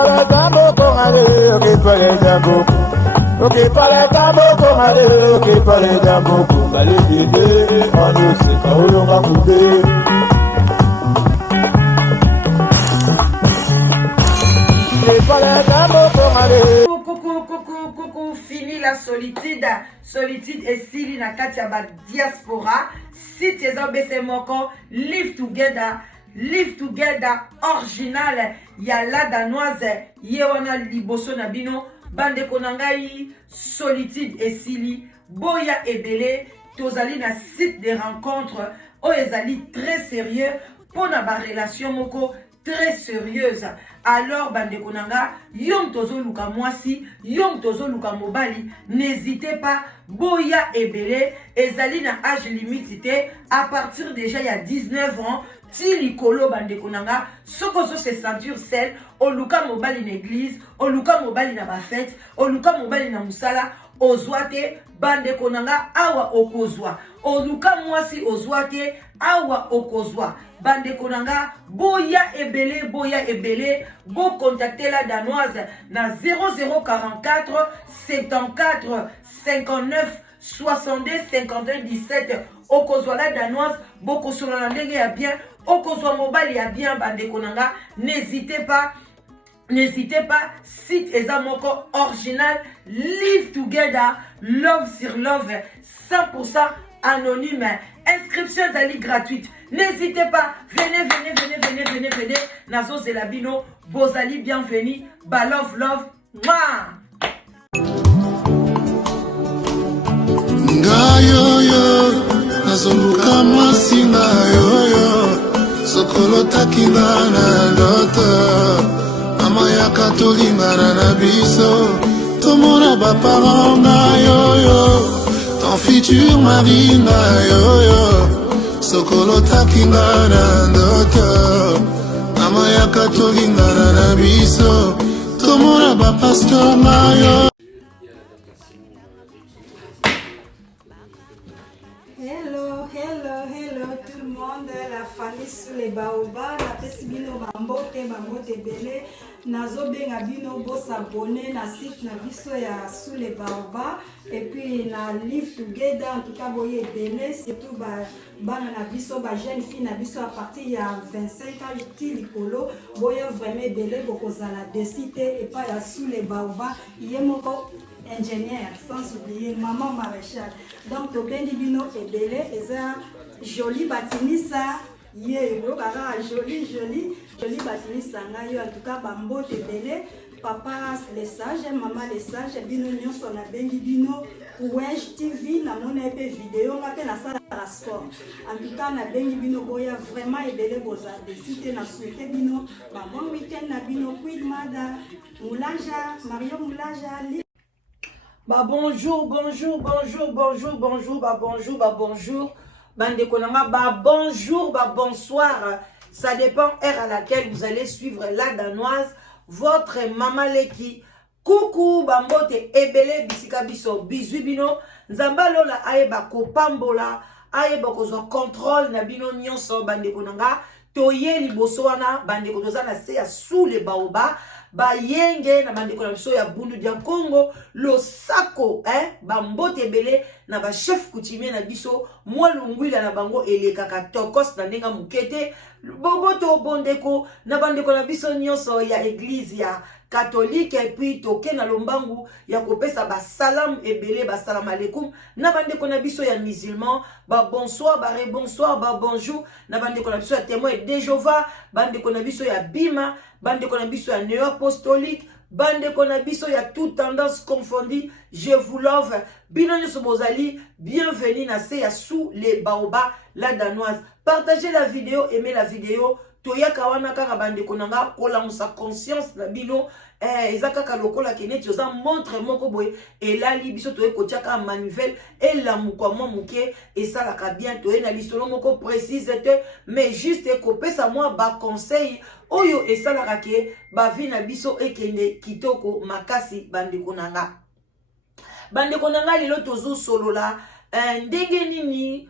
para tambo con ale, ok para tambo. Ok para tambo con ale, ok para tambo con ale dide, anu se paulo ngakude. Ok para tambo con ale. Coucou, fini la solitude. Solitude et Sili na kati ya ba diaspora. Si tu es en moko, live together original ya la danoise yewana liboso na bino bande konangai solitude et Sili boya ebele tozali na site de rencontre o ezali très sérieux pour na ba relation moko très sérieuse. Alors bande konanga yom tozo luka mwasi yom tozo luka mobali n'hésitez pas boya ebele ezali na âge limite à partir déjà il y a 19 ans ti likolo bande konanga soko so se ceinture sel oluka mobali na église oluka mobali na ba fête oluka mobali na musala ozwate bande konanga awa okozwa oluka mwasi ozwate awa okozwa bande konanga boya ebele bo contacter la danoise na 0044 74 59 62 51 17 okozwa la danoise boko solo na ndenge ya bien okozwa mobali ya bien bande konanga n'hésitez pas, site ezamoko original, live together, love sur love, 100% anonyme, inscription zali gratuite. N'hésitez pas, venez, nazo zelabino, bozali bienvenue, ba love, mouah. Ngayoyo, nazoluka mwasi ngayoyo, sokolo takinga na ndoto. Mama ya katolinga na biso, tomona ba parents na yoyo, ton futur mari na yoyo, sokolo takinga na ndoto. Mama ya katolinga na biso, tomona ba pasteur na yoyo. Hello tout le monde, la famille sous les baobas, la pesibino bambote belé, nazo benga bino bo s'abonner na site na biso ya sous les baobas et puis na live together en tout cas boye belé surtout bana na biso ba jeune fille na biso à partir ya 25 ans ti likolo boye vraiment belé bokozala décider et pas ya sous les baobas yemoko ingénieur, sans oublier maman maréchal. Donc, au Bendibino et Belé, et ça, joli batinissa, joli batinissa, en tout cas, bambo et Belé, papa les sages, maman les sages, bino nyonso na Bendibino, Ouenge TV, na mon épée vidéo, on appelle la salle à sport. En tout cas, na Bendibino, boya vraiment et Belé, boza, décidé, na souhaité bino, bon week-end, na bino, quid mada, Moulaja, Mario Moulaja, Bah bonjour, bande konanga, bah bonjour, bah bonsoir, ça dépend heure à laquelle vous allez suivre la danoise, votre maman leki, coucou, bambote, ebele, bisika biso, bisu bino, nzamba lola aeba kopambola, aeba kozo contrôle na bino nyonso, bande konanga, toye liboso wana, bande kozoza na se ya sous les baobas, ba yenge na bandeko na biso ya bundu dia Congo lo sako ba mbote ebele na ba chef coutumier na biso mwa lungwila na bango elekaka tokos na ndenga mukete boboto bondeko na bandeko na biso nyonso ya église ya catholique et puis toke na lombangu ya kopesa ba salam ebele ba salam alaikum na bandeko na biso ya musulman ba bonsoir ba re bonsoir ba bonjour na bandeko na biso ya témoin de Jéhovah bandeko na biso ya bima bandeko na biso ya néo-apostolique bandeko na biso ya toute tendance confondue je vous love bino nyonso bozali bienvenue na se ya sous les baobas la danoise partagez la vidéo aimez la vidéo toyaka wana kaka bandeko nanga kolamusa conscience na bino eza kaka lokola kene tioza montre moko boye elali biso toye kotiaka manivelle elamuka mwa muke esalaka bien toye na lisolo moko précise te mais juste kopesa mwa ba conseil oyo esalaka ke ba vie na biso ekende kitoko makasi bandeko nanga lelo tozo solola ndenge nini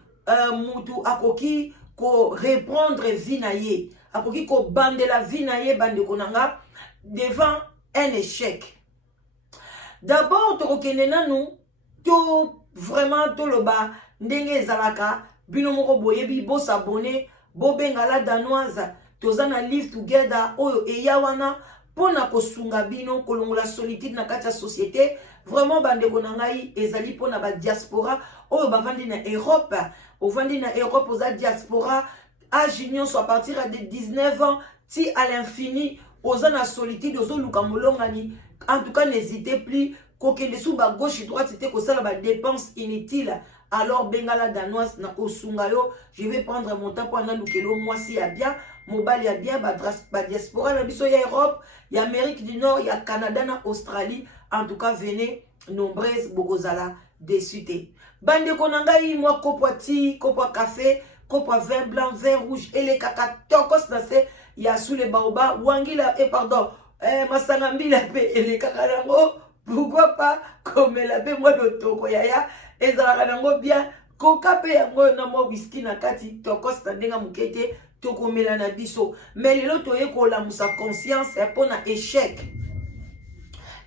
mutu akoki ko reprendre vie na ye akoki ko bande la vie na ye bande konanga devant un échec. D'abord tokokende nanu to vraiment to loba ndenge ezalaka bino moko boyebi bo s'abonner bo bengala danoise tozana live together oyo eyawana pona kosunga bino kolongola solitude na kati ya société. Vraiment bandeko na ngai ezali pona ba diaspora oyo bavandi na Europe, ovandi na Europe oza diaspora âge nyonso à partir de 19 ans ti à l'infini oza na solitude ozo luka molongani. En tout cas n'hésitez plus kokende sous ba gauche droite c'était ko sala ba dépenses inutiles. Alors bengala danoise na kosunga yo, je vais prendre mon temps pour ana lukelo moi si ya bien mobile ya bien ba diaspora na biso ya Europe, ya Amérique du Nord, ya Canada na Australie. En tout cas venez nombreuses bogozala desute. Bande konangai moi kopwati, kopwa café, kopwa vin blanc, vin rouge et les caca tokos na se ya sous les baoba wangila pardon masangambila pe et les caca nango. Pourquoi pas comme la pe moi de toko yaya ezalaka nango bien koka pe yango na mo whisky na kati tokos na ndenga mukete tokomela na biso. Mais lelo toye kola musa conscience pona échec.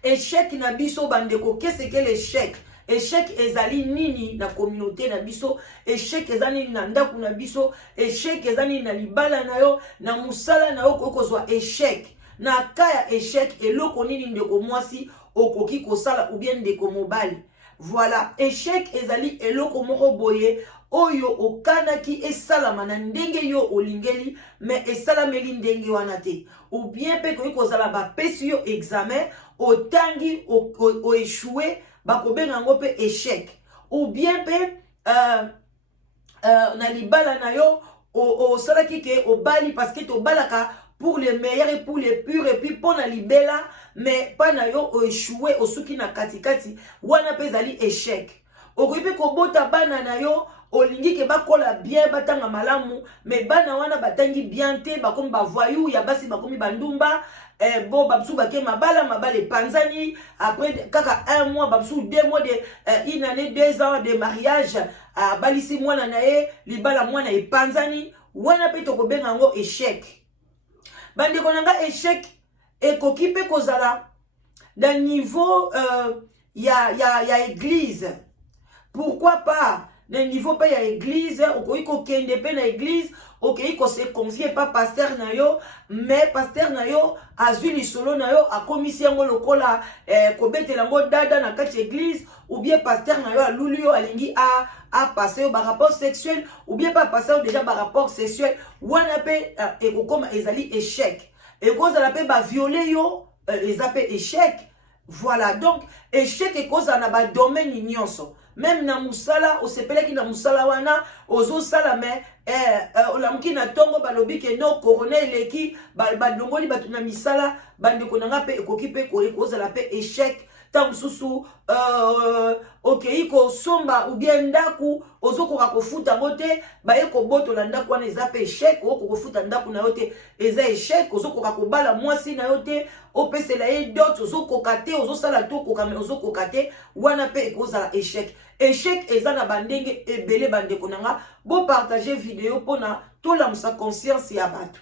Échec na biso bandeko, qu'est-ce que l'échec? Échec ezali nini na communauté na biso, échec ezali na ndaku na biso, échec ezali na libala na yo, na musala na yo kokozwa échec. Na kaya échec eloko nini ndeko mwasi okoki kosala ou bien ndeko mobali. Voilà, échec ezali eloko moko boye oyo okanaki esalama na ndenge yo olingeli mais esalameli ndenge wana te. Ou bien pe koki kozala ba pesi yo examen otangi o échoué bakobenga ngo pe échec. Ou bien pe na libala na yo o salaki ke obali parce que to balaka pour les meilleurs et pour les purs et puis pour na libela mais pas na yo o échoué o suki na katikati wana pe zali échec. Okoki ko bota bana na yo olingi ke bakola bien batanga malamu mais bana wana batangi bien te bakomi ba voyou ya basi bakomi bandumba bon babsu bake mabala panzani après kaka 1 mois babsu 2 mois de une année 2 ans de mariage balisi mwana na ye libala mwana e panzani wana pe to ko benga ngo échec. Bande konanga échec ekoki pe kozala d'un niveau ya église. Pourquoi pas d'un niveau pa ya église okoki ko kende pe na église okoki ko se confier pas pasteur na yo mais pasteur na yo azwi lisolo na yo akomisi yango lokola ko betela ngo dada na kati église ou bien pasteur na yo aluli yo alingi a passer ba rapport sexuel ou bien pas passer déjà ba rapport sexuel wana pe ekokoma ezali échec et cause la pe ba violer yo ezape échec. Voilà donc échec et cause na ba domaine nyonso. Même na musala osepeleki na musala wana ozo sala me olamuki na tongo balobi ke no corona eleki badongoli batu na misala bande konanga pe ekoki pe kozala pe échec. Tamsusu okei ko somba ou bien ndaku ozokoka kofuta ngote baye ko botola ndaku wana eza pe échec oko kofuta ndaku na yote eza échec ozokoka kobala mwasi na yote opesela ye dot ozokoka te ozosala to koka me ozokoka te wana pe ekozala échec. Échec eza na bandenge ebele bande konanga bo partager vidéo pona tolamusa conscience ya bato.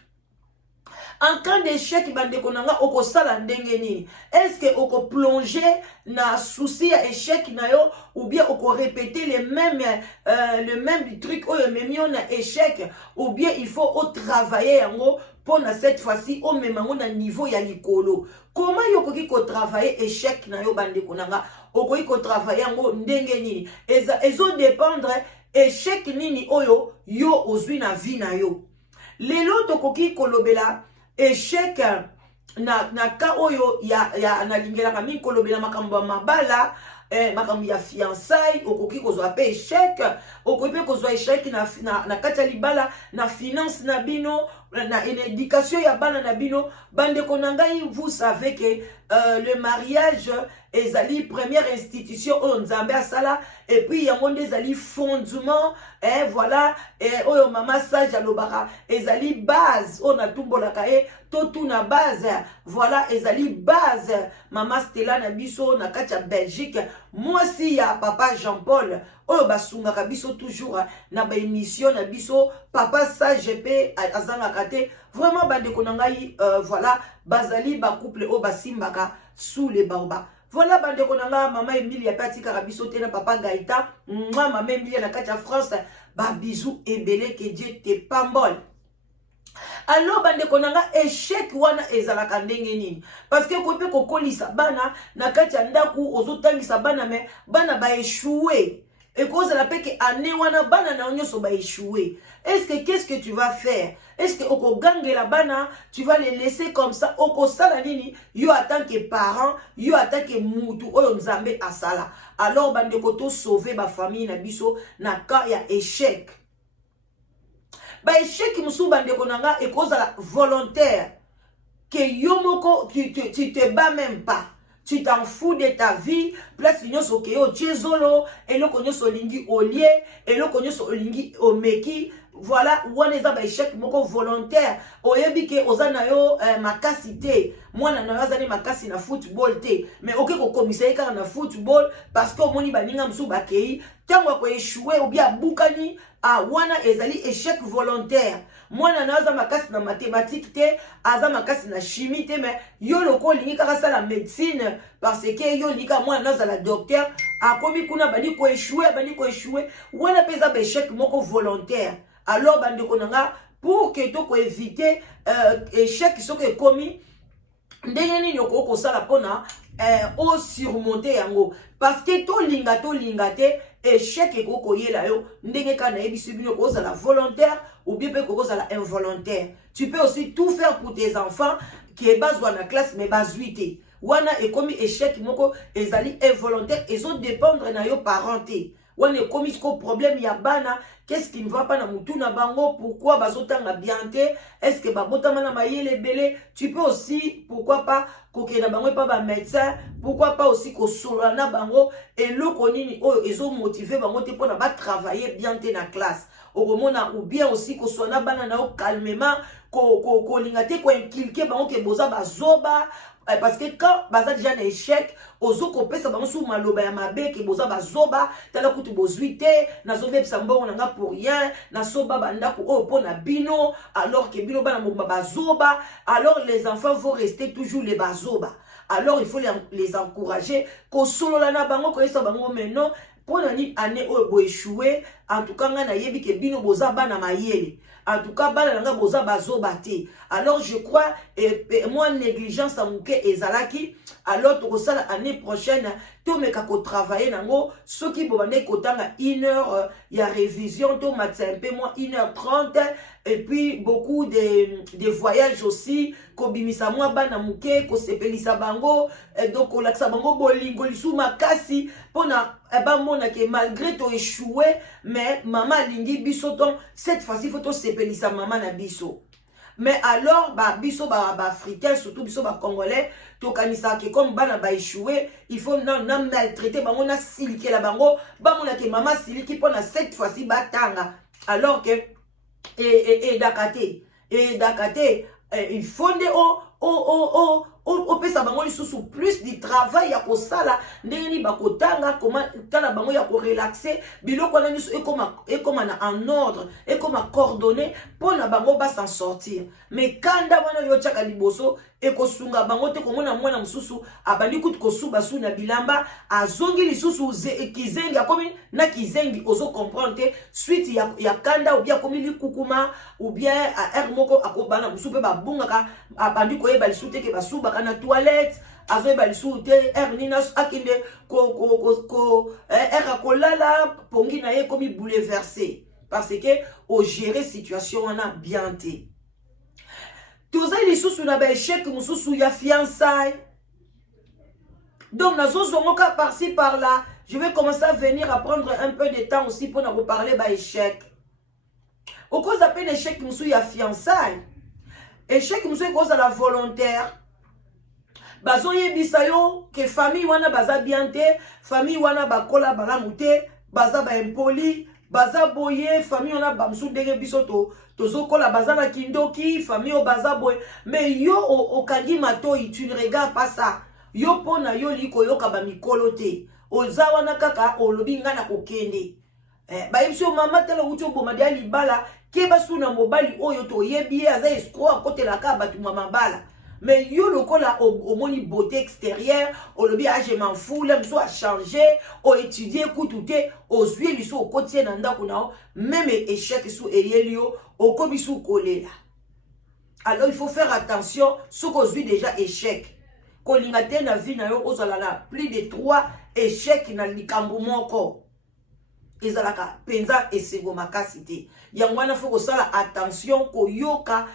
En cas d'échec, bande konanga oko sala ndenge nini? Est-ce que oko plonger na souci ya échec na yo ou bien oko répéter le même truc oyo memio na échec ou bien il faut travailler yango pour na cette fois-ci au même na niveau ya likolo. Comment yo koki ko travailler échec na yo bande konanga okoki ko travailler yango ndenge nini? Ezo dépendre échec nini oyo yo ozwi na vie na yo. Lelo tokoki kolobela échec na ka oyo ya analingela kami kolobela makambo mabala makambo ya fiançailles okoki kozwa pe échec okoki pe kozwa échec na kati libala na finance na bino na éducation ya bana na bino bande konangai. Vous savez que le mariage ezali première institution oyo nzambe asala et puis yango nde ezali fondement voilà oyo mama sage alobaka ezali base oyo natumbolaka ye tout na base voilà ezali base mama Stella na biso na kati ya Belgique moi aussi ya papa Jean-Paul oyo basungaka biso toujours na ba émission na biso papa sage pe azangaka te vraiment bandeko na ngai voilà bazali ba couple oyo basimbaka sous les baobabs. Voilà bandeko na nga mama Emilia patika biso te na papa Gaïta moi mama Emilia na kati ya France ba bisous ebele que Dieu te pambole. Alors bandeko na nga échec wana ezalaka ndenge nini parce que ko pe ko kolisa bana na kati ya ndaku ozotangisa bana mais bana ba échouer et cause la paix que année wana bana na onyo so ba échouer. Est-ce que qu'est-ce que tu vas faire? Est-ce que oko gangue la bana tu vas les laisser comme ça oko sala nini yo en tant que parent yo en tant que mutu oyo nzambe asala. Alors bandeko to sauver ba famille na biso na cas ya échec. Ba échec musu bandeko nanga et cause la volontaire que yo moko tu te bats même pas. Tu t'en fous de ta vie, place nyonso ke yo tchezolo, et lo konyoso lingi olie, et lo konyoso lingi omeki, voilà, waneza ba échec moko volontaire, oyebi ke ozana yo makasi te, mwana na yazani makasi na football te, mais oke ko komisaye kaka na football, parce que omoni baninga musu bakei, tango ko échouer ou bien bukani, wana ezali échec volontaire. Mwana na aza makasi na mathématique te, aza makasi na chimie te, mais yo loko lingi kaka sa la médecine, parce que yo lika mwana na za la docteur, akomi kuna bani ko échouer, wana pesa ba échec moko volontaire. Alors bandeko nanga pour que to ko éviter échec soki komi ndenge nini yoko ko sala pona o surmonter yango parce que to linga te échec eko koyela yo ndenge kana yebiso bino ko sala volontaire ou bien peut ko sala involontaire. Tu peux aussi tout faire pour tes enfants qui est base na classe mais bazuité wana ekomi échec moko ezali involontaire ezo dépendre na yo parenté. On est commis qu'au problème ya bana, qu'est-ce qui ne va pas na mutu na bango, pourquoi bazotanga bien te, est-ce que babotama na mayele belé, tu peux aussi pourquoi pas koke na bango pas ba médecin, pourquoi pas aussi ko solo na bango et lo konini oh ils ont motivé bango te pour na ba travailler bien te na classe. Ou bien aussi ko sona bana na calmement ko lingate ko inculquer bango ke boza bazoba. Parce que quand baza déjà un échec, ozo kopesa bango sou maloba ya mabe ke boza bazoba, tala kutu bozuite, na zove psambo nanga pour rien, na soba bandako o pona bino, alors que bino bana mba bazoba, alors les enfants vont rester toujours les bazoba. Alors il faut les encourager ko solo la na bango ko esa bango maintenant pour nani année o bo échouer, en tout cas na yebi ke bino boza bana mayele. En tout cas, alors je crois, moi négligence à mouke ezalaki, alors tu resas l'année prochaine, tu me kako travailler nango, ceux qui vont kotanga 1 heure, il y a révision, tu m'as un peu moins 1h30, et puis beaucoup de voyages aussi, kobimisa moi bana mouke, ko sepelisa bango, donc kolaksa bango bolingo lisu makasi, pona mona que malgré to échoué, mais maman lingi biso donc cette fois-ci faut to sepelisa maman na biso. Mais alors biso africain surtout biso congolais to kanisa que comme bana ba échoué, il faut non maltraiter bango na silike la bango, mona que maman siliki pona cette fois-ci batanga. Alors que et dakate il faut on peut savoir sous plus du travail à kosala ndeni bakotanga comment tala bango ya ko relaxer biloko na niso et comme en ordre et comme coordonné pour na bango ba s'en sortir mais kanda wana yo chaka liboso et ko sunga bango te ko mona mwana mususu abandi kutu ko suba su na bilamba azongi lisusu kizengi akomi na kizengi ozo comprendre suite ya kanda ou bien komi likukuma ou bien a moko akobana musupe ba bungaka abandi ko yeba lisute ke basuba kana toilette azoy balisute nina akinde ko akolala pongi na ye komi bouleversé parce que au gérer situation on a bien té tout ça les sous na ba échec mususu ya fiançailles donc nazo zongoka par-ci par-là je vais commencer à venir à prendre un peu de temps aussi pour nous parler ba échec au cause d'appel échec mususu ya fiançailles échec mususu cause à la volontaire bazo yebisa yo que famille wana baza bien te famille wana bakola balamu te baza ba impoli baza boye famille on a bamsou ndenge biso tozokola baza na kindoki famille o baza boye mais yo okangi matoi tu ne regardes pas ça yo pona yo liko yoka ba mikolo te oza wana kaka olobi nga na kokende bayebisio mama tala uti oboma dia libala keba suna mobali oyo toyebi aza escroc akotelaka bato mabala mais yo lokola omoni beauté extérieure olobi je m'en fous là biso a changé o étudier kututé ozwi biso okotie na ndako nao même échec sous eyelio okobisu kolela. Alors il faut faire attention ce qu'ozwi déjà échec kolinga te na vie na yo ozala na plus de 3 échecs na likambo moko ezalaka penza esengo makasi te yango wana faut kosala attention koyoka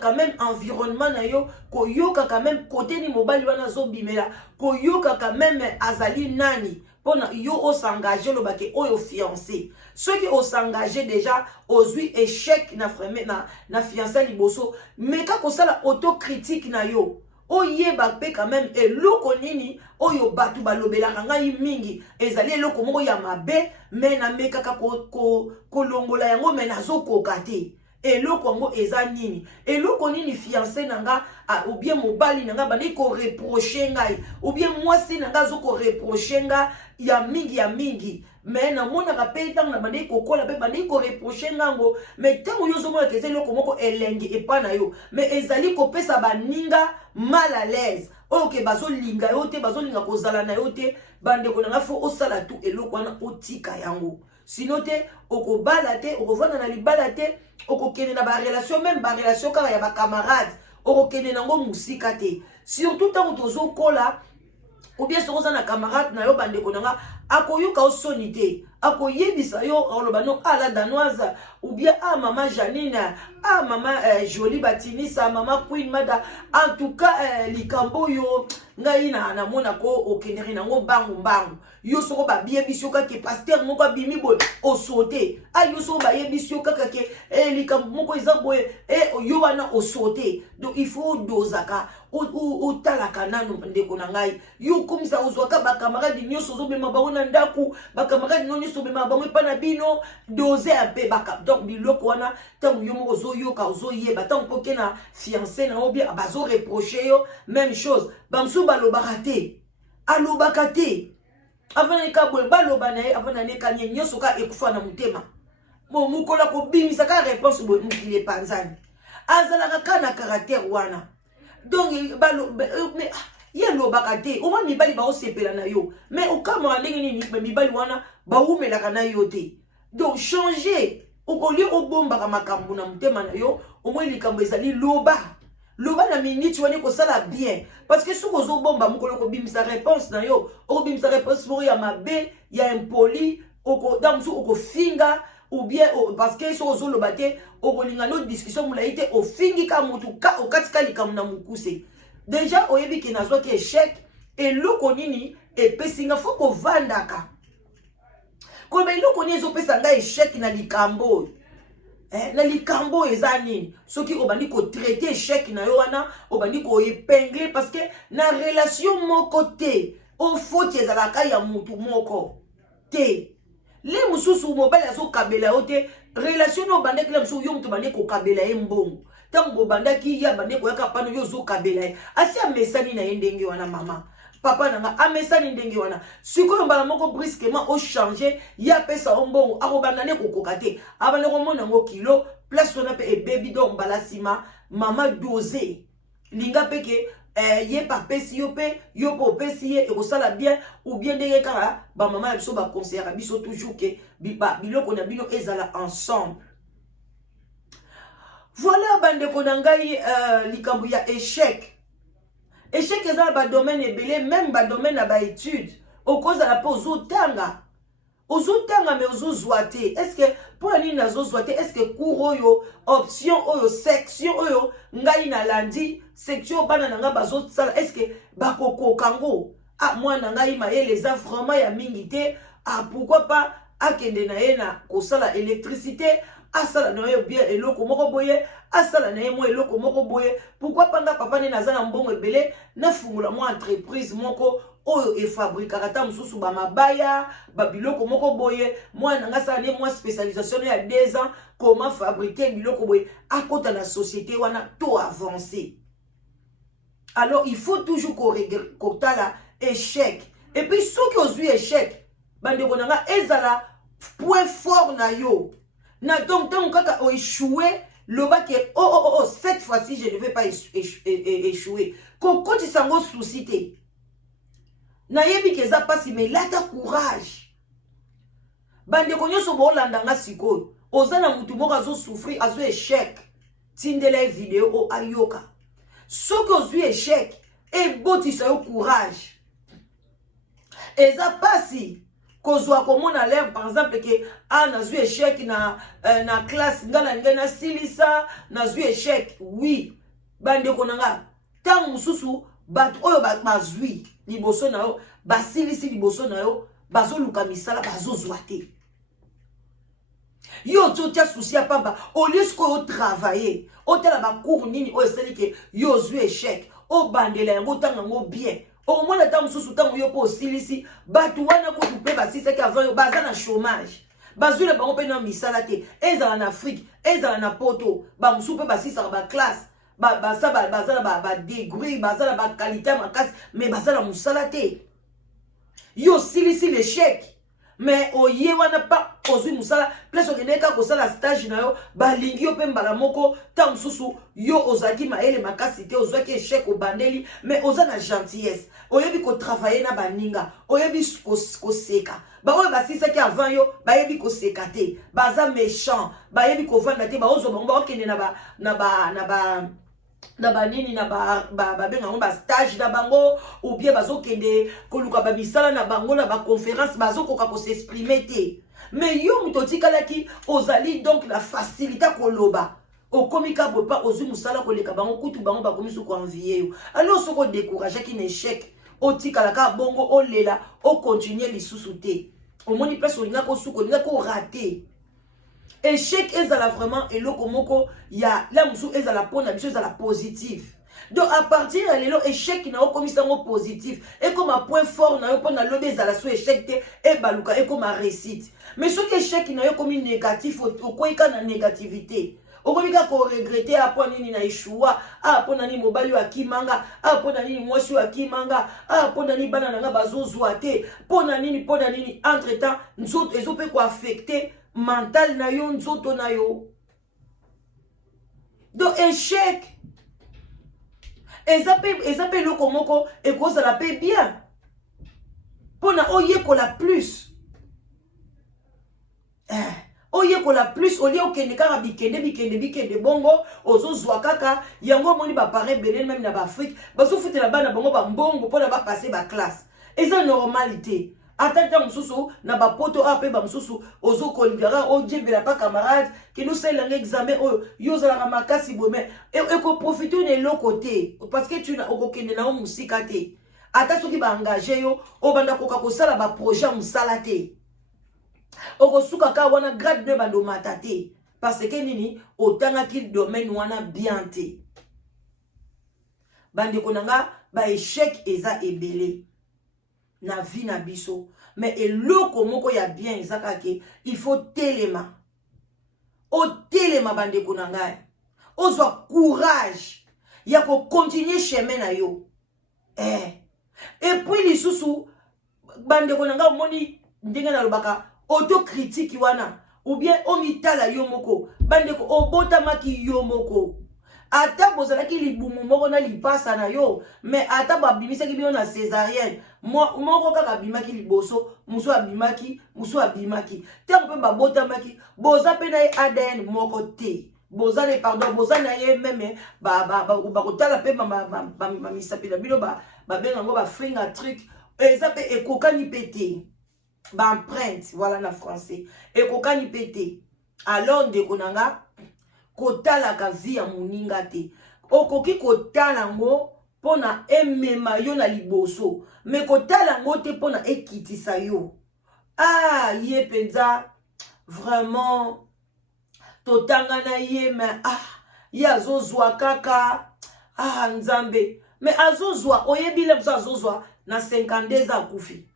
quand même environnement na yo koyoka quand même côté ni mobali wana zobimela koyoka quand même azali nani pona yo s'engager lo bake oyo fiancé ceux qui s'engager déjà ozwi échec na fiancé liboso mais ka kosala autocritique na yo oyeba pe quand même eloko nini oyo batu balobelaka ngai mingi ezali eloko moko ya mabe mais na mekaka kolongola yango mais nazokoka te eloko yango eza nini eloko nini fiancé nanga ou bien mobali nanga bandi ko reprocher ngai ou bien mwasi nanga zoko reprocher nga ya mingi mais na mona ka pe tang na bandi kokola pe bandi ko reprocher ngango mais tango yo zo mona keze eloko moko elenge epana yo mais ezali ko pesa baninga mal à l'aise ok bazo linga yo te bazo linga kozala na yo te bande ko nanga fo osala tu eloko wana otika yango sinon te okobala te okovana na libala te okokende na ba relation même ba relation kaka ya ba camarades okokende nango musika te surtout tango tozo kola ou bien sokoza na camarade na yo bande ko nanga akoyoka osoni te akoyebisa yo oloba no ala danoise ou bien maman Janine maman Jolie Batinisa maman Queen Mada en tout cas likambo yo ngai na mona ko okenderi nango bangu yo soko ba biebiso ka ke pasteur moko bimi boy o sauter yo soko ba yebiso kaka ke likambo moko izaboye yo wana o sauter donc il faut dozaka ou talaka nanu ndeko na ngai yo komisa ozwaka ba camarade nyoso zo bema ba ona ndaku ba camarade nyoso bema ba mwe pana bino doser un peu baka donc biloko wana tango yo moko zo yoka zo yeba tango poke na fiancé na obi bazo reprocher yo même chose bamsu balobaka te alobaka te avant ka boy baloba na avant na neka nyoso ka ekufa na mutema mo mukola ko bimisa ka réponse boy mukile panzani azala ka na caractère wana donc mais yelo bakate o mani bali ba osepela na yo mais o kama ndenge nini mibali wana ba umela na yo te donc changer o lieu o bomba ka makambo na mutema na yo o mo likambo ezali loba na minute wana ko sala bien parce que soko zo bomba mukolo ko bimisa réponse na yo o bimisa réponse pour ya mabe ya impoli o ko damsu o ko finga ou bien parce que so zo lo bate o kolinga no discussion mulaite o fingi ka mutu ka o katika likamna mukuse déjà oyebi ki nazwa ki échec et loko nini e pesinga fo ko vandaka ko be loko ni zo pesa nga échec na likambo na likambo ezani soki obandi ko traiter échec na yo wana obandi ko épingler parce que na relation moko te o faut ezalaka ya mutu moko te le mususu mobile azo kabela ote relation no bande kile musu yo mutu bande ko kabela e mbongo tango banda ki ya bande ko yaka pano yo zo kabela e asi amesani na ndenge wana mama papa nanga amesani ndenge wana sikoyo mbala moko brusquement o changer ya pesa ombongo akobanda ne kokoka te abane ko mona ngo kilo place wana pe e baby donc mbala sima mama doser linga peke ye pa pesi yo pe yo po pesi ye ekosala bien ou bien ndenge kaka ba mama biso ba conseiller biso toujours que biloko na bino ezala ensemble. Voilà bande ko nangai likambo ya échec ezala ba domaine ebele même ba domaine na ba étude okoza la po ozotanga mais ozozwa te est-ce que pour ani nazozwa te est-ce que cours oyo option oyo section oyo ngai na landi section bana nanga bazosala est-ce que bakokoka ngo mwana ngai mayele eza vraiment ya mingi te pourquoi pas akende na ye na kosala électricité asala na yo bien eloko moko boye asala na ye mo eloko moko boye pourquoi panga papa ne naza na mbongo ebele na fungula mo entreprise moko oyo efabrikaka ta mosusu bamabaya babiloko moko boye mwana nanga sala ne mwa spécialisation ya 2 ans comment fabriquer biloko boye akota na société wana to avancer. Alors il faut toujours kotala échec et puis ceux qui ont eu échec bandeko nanga ezala point fort na yo na donc tant kaka o échoué loba ke oh cette fois-ci je ne vais pas échouer kokoti sango souci te na yebi keza pasi mais lata courage bandeko nyonso bolanda nga sikoyo ozana mutu moko azo souffrir azo échec tindela vidéo o ayoka soki ozwi échec ebotisa yo courage eza pasi kozwa komona l'air par exemple que nazwi échec na classe ngala ngai na silisa nazwi échec oui bandeko nanga tango mususu bato oyo bazwi liboso na yo basilisi liboso na yo bazoluka misala bazozwa te yo totia souci ya pamba au lieu sikoyo travailler otala bacours nini oyo esali ke yo ozwi échec obandela yango ntango yango bien omona ta mosusu ntango yo mpo osilisi bato wana kutu mpe basisaki avant yo baza na chômage bazwile bango mpe na misala te ezala na afrique ezala na poto bamosusu mpe basisaka baklasse baza na badegré baza na bakalite ya makasi mais baza na mosala te yo osilisi l'échec mais oye wana pa ozwi mosala place okende kaka kosala stage na yo balingi yo mpe mbala moko ta mosusu yo ozalaki mayele makasi te ozwaki échec obandeli mais oza na gentillesse oyebi kotravaille na baninga oyebi koseka baoyo basilisaki avant yo bayebi koseka te baza méchant bayebi kovanda te baozwa bango baokende na banini na babengango bastage na bango ou bien bazokende koluka bamisala na bango na baconférence bazokoka kosexprime te mais yo moto otikalaki ozali donc la facilité koloba okomi ka bopa ozwi mosala koleka bango kutu bango bakomi su koenvie yo alors soko décourageaki na échec otikalaka bongo olela ocontinue lisusu te omoni place olingaka osuka olingaka orate échec ezala vraiment eloko moko ya la musu ezala pona biso ezala positif donc à partir ya lelo échec na okomisa ngo positif et comme un point fort na yo pona lobe ezala so échec te e baluka et comme réussite mais soki échec na yo komi négatif okoyika na négativité okomika ko regretter apona nini na échoua apona nini mobali wa kimanga apona nini mwasi wa kimanga apona nini bana nanga bazozwa te pona nini entre temps nzoto ezope ko affecter mental na yo nzoto na yo donc échec ezape eloko moko ekozala pe bien pona oyekola plus oyekola plus olie okende kaka bikende bongo ozozwa kaka yango omoni bapare benene même na baafrike bazofutela bana bango bambongo mpona bapase baklasse eza normalité atata mosusu na bapoto ape bamosusu ozokolingara ojebela pa camarade kino saelanga examen oyo yo ozalaka makasi boye ekoprofite na eloko te parce que tu okokende na yo mosika te ata soki baengage yo obanda koka kosala baprojet ya mosala te okosuka kaka wana grade 2 bandomata te parce que nini otangaki domaine wana bien te bandeko nanga baéchec eza ebele na vie na biso mais eloko moko ya bien ezaka ke il faut telema otelema bandeko na ngai ozwa courage ya ko continuer chemin na yo et puis lisusu bandeko na ngai omoni ndenge na lobaka autocritique wana ou bien omitala yo moko bandeko obotamaki yo moko ata bozalaki libumu moko na lipasa na yo mais ata babimisaki bino na césarienne moko kaka abimaki liboso musu abimaki ntango mpe babotamaki boza mpe na ye ADN moko te boza na ye meme bakotala mpe bamisapi na bino babenga yango bafinga truc eza mpe ekokani mpe te baempreinte voilà na français ekokani mpe te alors ndeko nanga kotalaka vie ya moninga te okoki kotala ngo pona emema yo na liboso mais kotala ngo te pona ekitisa yo ye penza vraiment totanga na ye me ye azozwa kaka nzambe me azozwa oyebile biso azozwa na 52 akufi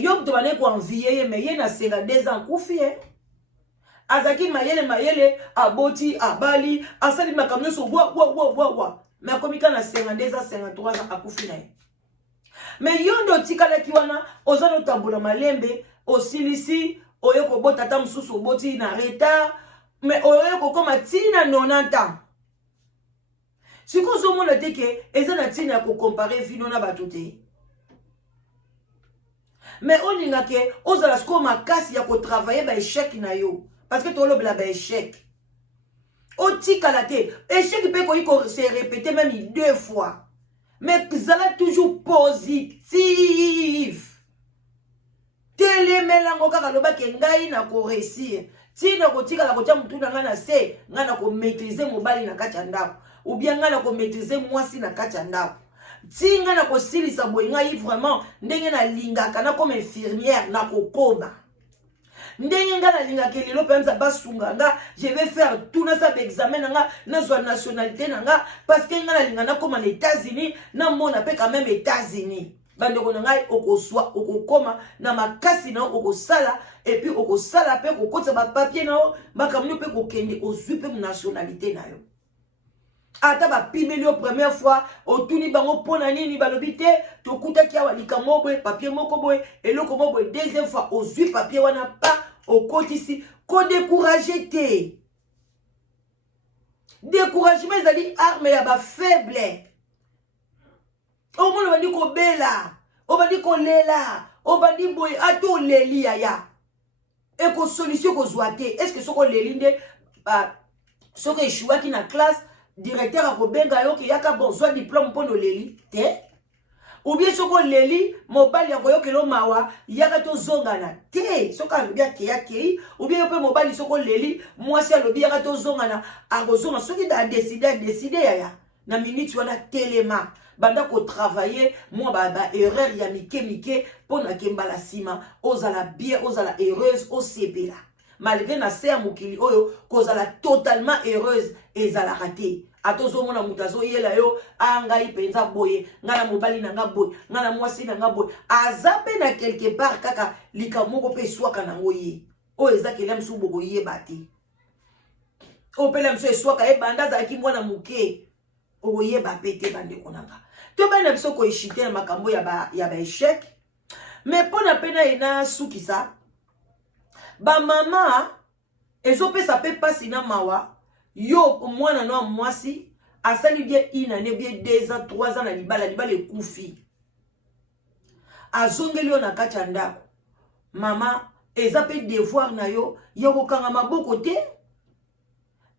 yo to bane ko envier ye me ye na 52 akufi azaki mayele aboti abali asali makamyo so wa me akomika na 52 53 akufi na ye me yondo tikala ki wana ozano tambola malembe osilisi oyeko bota ta mususu oboti na retard me oyeko koma tina 90 ans siko zo mona teke eza na tina ko comparer vino na batote me oninga ke ozala sko makasi ya ko travailler ba échec na yo parce que to lobela ba échec otikala te échec pe ko se répéter même 2 fois mais zala toujours positif telemelango kaka lobake ngai na ko réussir tina ko tikala ko tia mutu na ngana se ngana ko maîtriser mobali na kati ya ndako ou bien ngana ko maîtriser mwasi na kati ya ndako tinga na ko silisa boy ngai vraiment ndenge na lingaka na comme infirmière na ko koma ndenge nga na lingaka lelo penza basunga nga je vais faire tout na sa examen nga na zwa nationalité nga parce que nga na linga na koma les États-Unis na mona pe quand même États-Unis bandeko na ngai okoswa okokoma na makasi na okosala et puis okosala pe kokotsa ba papier na makamyo pe kokende ozwi pe nationalité na yo ata ba pimelio première fois otuni bango pona nini balobi te tokuta kia walika mobwe papier moko boy eloko mobwe deuxième fois ozwi papier wana pa okotisi ko décourager te découragement ezali arme ya ba faible omona bandi ko bela obandi ko lela obandi boy ato leli ya e ko solution ko zoate est-ce que soko lelinde soko échoué ki na classe directeur a kobenga yo ki yaka bon soit diplôme pour no leli te ou bien soko leli mobali ya koyo kelo mawa yaka to zongana te soka lobia ke yake ou bien pe mobali soko leli mwasi ya lobia yaka to zongana agozonga soki da décider ya na minute wana telema banda ko travailler moi ba erreur ya mike pona kembala sima ozala bien ozala heureuse osebela malgré na ser mukili oyo kozala totalement heureuse ezala raté atozo mona mutazo yela yo ngai penza boye ngana mobali na nga boye ngana mwasi na nga boye azape na quelque part kaka likamoko pe swaka nango ye o ezakeli msu boko ye bati o pele msu swaka e banda za ki mwana muke o ye ba pete bande konanga to bana biso ko ishite na makambo ya ba échec mais pona pena ina sukisa ba mama ezopesa pe pasi na mawa yo mwana no mwasi asali bien inane bien 2 ans 3 ans na libala ekufi azongeli yo na kati ya ndako mama eza pe devoir na yo ya kokanga maboko te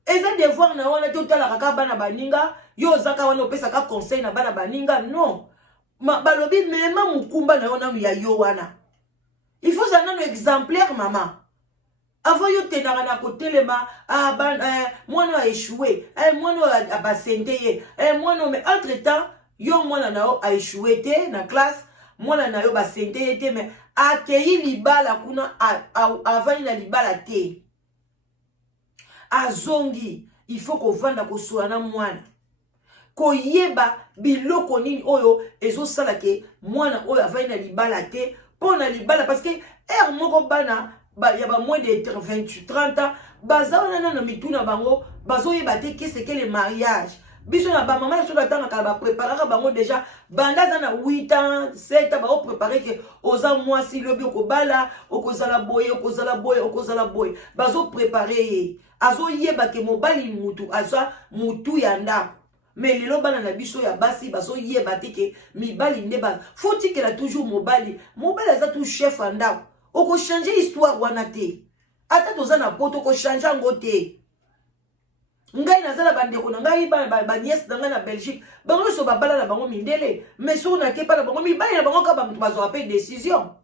eza devoir na wana te otalaka ka bana baninga yo ozaka wana opesaka conseil na bana baninga non balobi mema mukumba na yo nanu ya yo wana il faut ça nanu exemplaire mama avant yo tenanga na kotelema mwana a échoué mwana a basente ye mwana mais entre temps yo mwana na yo a échoué te na classe mwana na yo basente ye te mais akei libala kuna avani na libala te azongi il faut ko vanda ko soana mwana ko yeba biloko nini oyo ezosala ke mwana oyo avani na libala te pona libala parce que moko bana ya ba moins de 28-30 ans baza wana na mituna bango bazo yeba te qu'est-ce que le mariage biso na ba maman so batanga ka ba préparer bango déjà banda za na 8 ans 7 ans ba préparer que oza mwasi lobi okobala okozala boye bazo préparer azo yeba ke mobali mutu aza mutu ya ndako mais lelo bana na biso ya basi bazo yeba te ke mibali ndeba faut que la toujours mobali aza tout chef en ndako oko changer histoire wana te ata toza na poto ko changer ngo te ngai nazala bandeko na ngai ba nièce na ngai na Belgique bango so babala na bango mindele mais so na ke pa na bango mibali na bango ka ba mutu bazo appel décision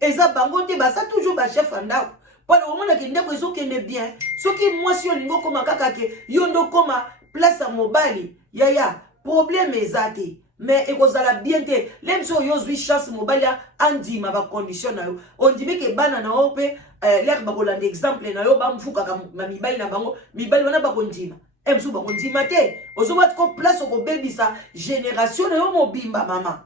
eza bango te basa toujours ba chef andako pona omona ke ndeko ezokende bien soki mwasi olingo koma kaka ke yo ndo koma place à mobali ya problème ezate mais ekozala bien te lemso yo zwi chance mobali andima ba condition na yo on dit que bana na ope l'air bakolanda exemple na yo bamfukaka mibali na bango mibali wana bakondima emsu bakondima te ozobati ko place okobebisa génération na yo mobimba mama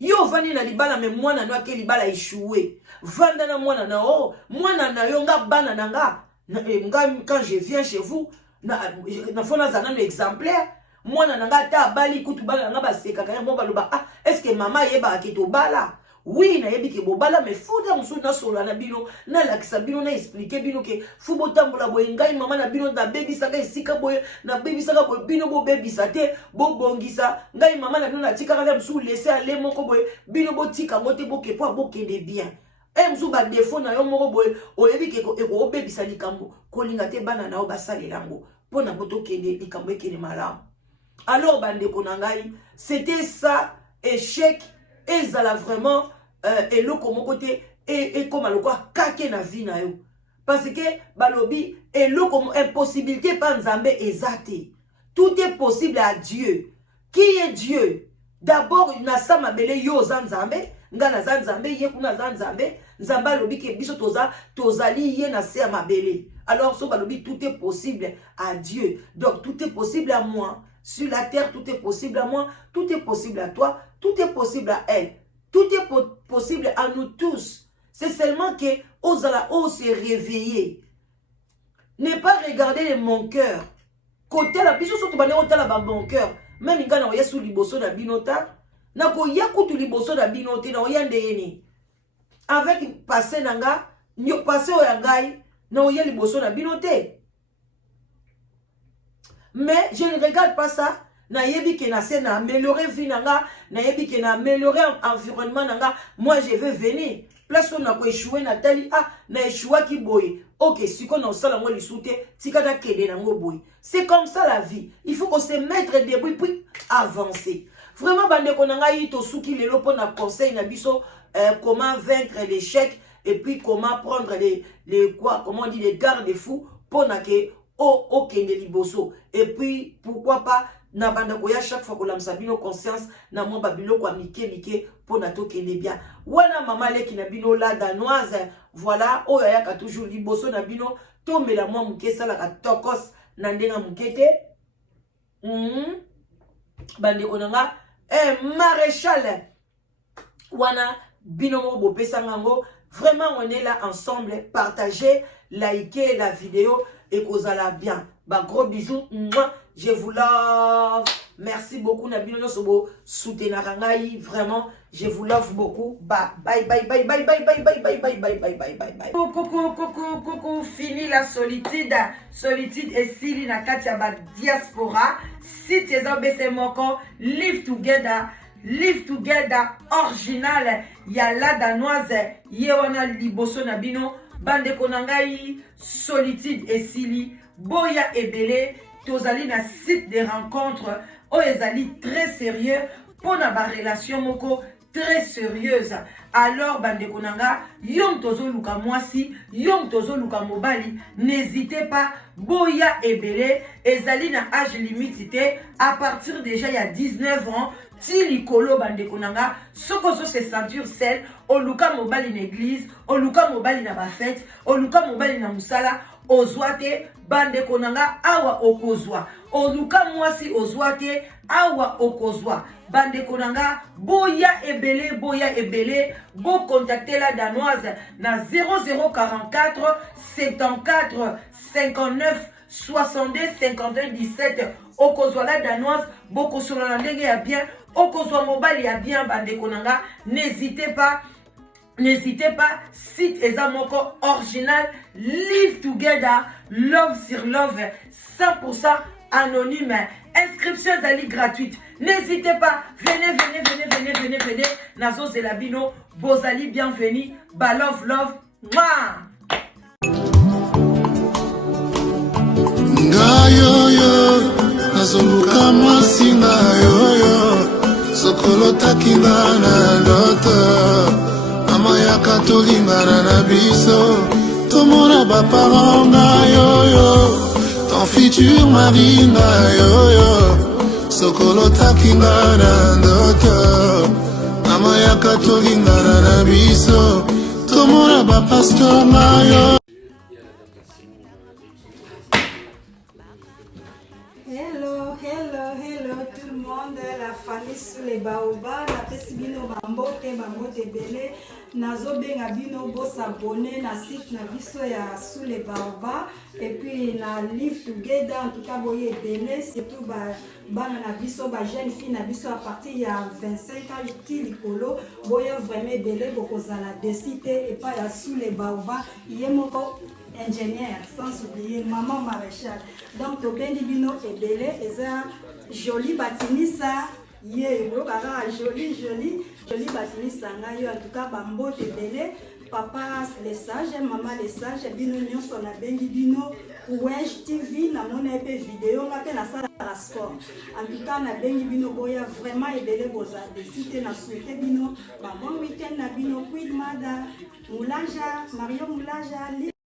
yo vandi na libala me mwana no ake libala échoué vanda na mwana na yo nga bana na nga quand je viens chez vous na fona zana no exemplaire mwana na nga ta bali kutu bana na nga basekaka mo baloba ah est-ce que mama yeba akito bala oui na yebi ke bobala me fuda musu na solo na bino na lakisa bino na expliquer bino ke fu botambola boye ngai mama na bino na baby saka esika boye na baby saka boye bino bo baby sate bo bongisa ngai mama na bino na tika kala musu laisser aller moko boye bino bo tika mote bo ke po bo kende bien musu ba défaut na yo moko boye oyebi ke ko baby sa likambo kolinga te bana na o basalelango pona boto kende likambo ekene malamu. Alors bandeko na ngai c'était ça échec ezala vraiment et le comme côté et comme le quoi kake na vie na yo parce que balobi et le comme impossibilité pas nzambe ezate tout est possible à Dieu. Qui est Dieu? D'abord na sama bele yo nzambe nga na nzambe ye kuna nzambe nzamba lobi ke biso tozali ye na se mabele. Alors so balobi tout est possible à Dieu. Donc tout est possible à moi. Sur la terre, tout est possible à moi, tout est possible à toi, tout est possible à elle. Tout est possible à nous tous. C'est seulement que osala se réveiller. Ne pas regarder mon cœur. Côté la biso soto bane otala ba mon cœur. Même ngana oya sou liboso na binota, na ko yakutu liboso na binote na oya ndeni. Avec passé nanga, nyo passé oya ngai na oya liboso na binote. Mais je ne regarde pas ça. Na yebi ke na se na améliorer vie nanga, na yebi ke na améliorer environnement nanga. Moi je veux venir. Place on a ko échouer na tali na échouer ki boye. OK, si qu'on a ça la moi li soute, tikata kede nango boye. C'est comme ça la vie. Il faut qu'on se mettre debout puis avancer. Vraiment bande ko nanga yito suki lelo po na conseil na biso comment vaincre l'échec et puis comment prendre les quoi, comment on dit les garde-fous pour na ke kende liboso. Et puis pourquoi pas na banda koya chaque fois ko lamsa bino conscience na mo babilo kwa mike pour na to kende bien. Wana mama leki na bino la danoise voilà oyo yaka toujours liboso na bino tombela mo muke sala ka tokos na ndenga mukete. Bande konanga maréchal wana bino mo bopesa ngango. Vraiment on est là ensemble, partagez, likez la vidéo et kozala bien. Bah gros bisous, je vous love. Merci beaucoup Nabino Sobo soutenir ngai, vraiment je vous love beaucoup. Bah bye bye bye bye bye bye bye bye bye bye bye bye bye bye. Coucou fini la solitude et sili na katia ba diaspora. Si tu es en moko live together original ya la danoise yewana liboso na bino bande konangai solitude et sili boya ebele tozali na site de rencontre o ezali très sérieux pour na ba relation moko très sérieuse. Alors bande konanga yom tozo luka mwasi yom tozo luka mobali n'hésitez pas boya ebele ezali na âge limite à partir déjà il y a 19 ans. Ti likolo bande konanga soko so se ceinture sel oluka mobali na église oluka mobali na ba fête oluka mobali na musala ozwate bande konanga awa okozwa oluka mwasi ozwate awa okozwa bande konanga boya ebele bo contacter la danoise na 0044 74 59 62 51 17 okozwa la danoise boko sur la ndenge ya bien okozwa mobali ya bien bande konanga n'hésitez pas site ezamoko original live together love sur love 100% anonyme inscription zali gratuite n'hésitez pas venez nazo zelabino bozali bienvenue ba love moi ngayoyo nazoluka mwasi ngayoyo sokolo takinga na ndoto mama yaka tolingana na biso tomona baparent ngayoyo ton futur mari ngayoyo sokolo takinga na ndoto mama yaka tolingana na biso nakomona bapasteur na yo. Hello, hello, hello tout le monde, la famille sous les baobas, na pesi bino bambote belé, nazo benga bino bo s'abonner na site na biso ya sous les baobas et puis na live together en tout cas boye belé surtout bana na biso ba jeune fille na biso à partir ya 25 ans ti likolo boye vraiment belé bokozala décité et pas ya sous les baobas yemoko ingénieur, sans oublier maman maréchal. Donc, tobendi bino ebele, eza joli batinisa, ye, joli batinisa nga yo, en tout cas, bambote ebele, papa les sages, maman les sages, bino nyonso na bengi bino, Wesh TV, na mona epe vidéo, na pe na sala la sport. En tout cas, na bengi bino boya vraiment ebele boza, décité na souhaité bino, bon week-end na bino, Queen Mada, Moulaja, Mario Moulaja,